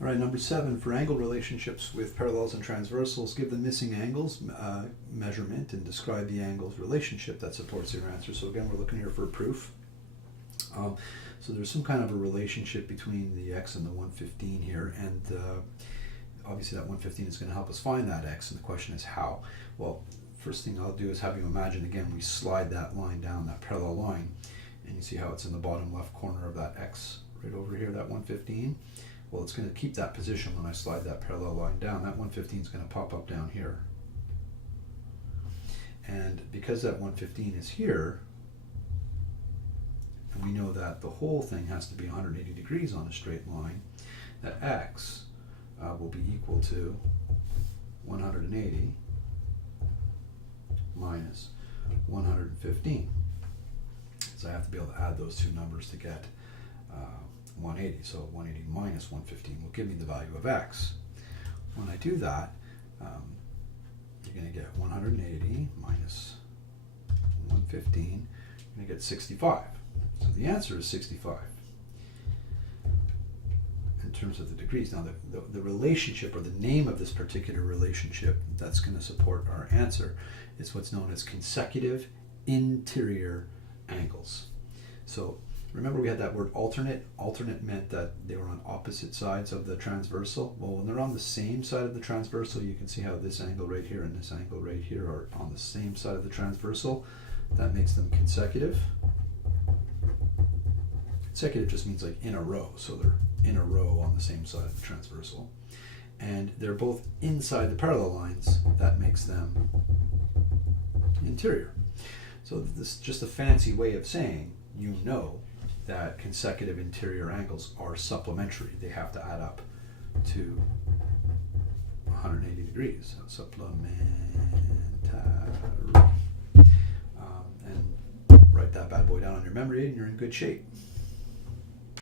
All right, number 7, for angle relationships with parallels and transversals, give the missing angles measurement and describe the angles relationship that supports your answer. So again, we're looking here for a proof. So there's some kind of a relationship between the x and the 115 here, and obviously that 115 is going to help us find that x, and the question is how. Well, first thing I'll do is have you imagine, again, we slide that line down, that parallel line, and you see how it's in the bottom left corner of that x right over here, that 115. Well, it's going to keep that position when I slide that parallel line down. That 115 is going to pop up down here. And because that 115 is here, and we know that the whole thing has to be 180 degrees on a straight line, that x will be equal to 180 minus 115. So I have to be able to add those two numbers to get 180. So 180 minus 115 will give me the value of x. When I do that, you're going to get 180 minus 115. You're going to get 65. So the answer is 65 in terms of the degrees. Now the relationship, or the name of this particular relationship that's going to support our answer, is what's known as consecutive interior angles. So remember we had that word alternate. Alternate meant that they were on opposite sides of the transversal. Well, when they're on the same side of the transversal, you can see how this angle right here and this angle right here are on the same side of the transversal. That makes them consecutive. Consecutive just means like in a row, so they're in a row on the same side of the transversal. And they're both inside the parallel lines. That makes them interior. So this is just a fancy way of saying you know that consecutive interior angles are supplementary. They have to add up to 180 degrees. So supplementary. And write that bad boy down on your memory aid and you're in good shape.